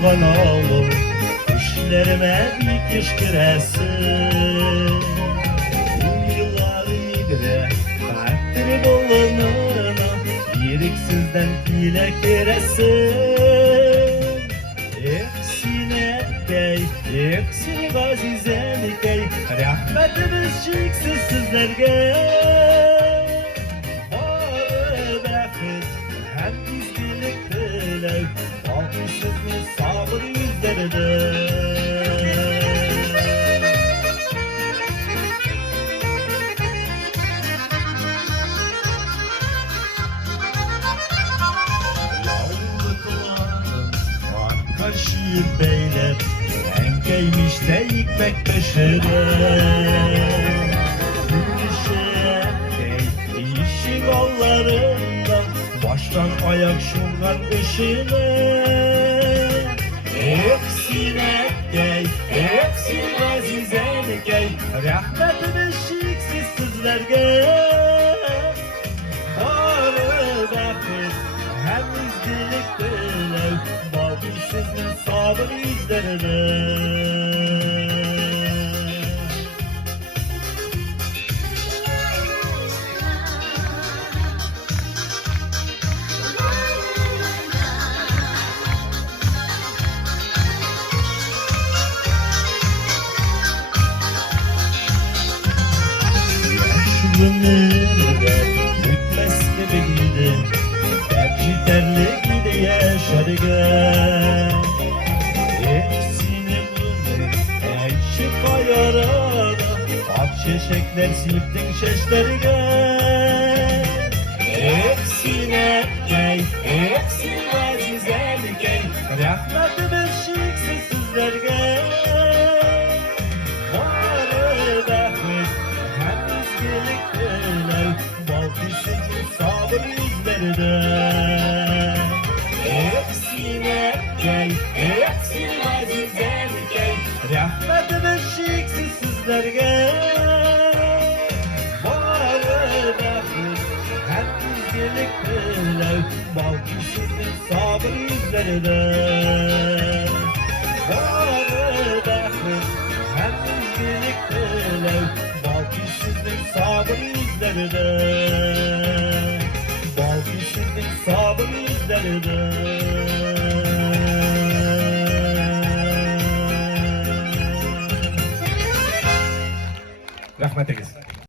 sungan oğlum, düşlerime bir kışkıresin. Yılları idire, kalpleri bolununa, yeriksizden dilek veresin. Eksine bey, eksine gazizenikey, rahmetimiz çeksiz sizlerge. Barı bəxit, hem izdilik dilek, almışsızın sabır yüzlerine. Kaşıyım beyler, engeymiş de yıkmek peşiren. Değişik kollarından, baştan ayak şundan ışığına. Eksine gey, eksine azizene gey, rahmetimiz şiksiz sizlerge. Barı bəxit, hem izdilik dilek, sizin sabır yüzlerine. Şu günlerde mütmesli bir gidi, gerçi terli gidi yaşarken. Ak çeşekler siliptin şeşlerine. Eksine gey, eksine güzellik gey, rahmetimiz şiksiz sizlerge. Barı bəxit, hem izdilik dilek, balkışsızın sabır yüzlerine. Eksine gey, eksine güzellik gey, rahmetimiz şiksiz sizlerge. Barı bəxit, hem izdilik dilek, balkışsızın sabır yüzlerine. Barı bəxit, hem izdilik dilek, balkışsızın sabır yüzlerine. Balkışsızın sabır yüzlerine. Rahmet eylesin.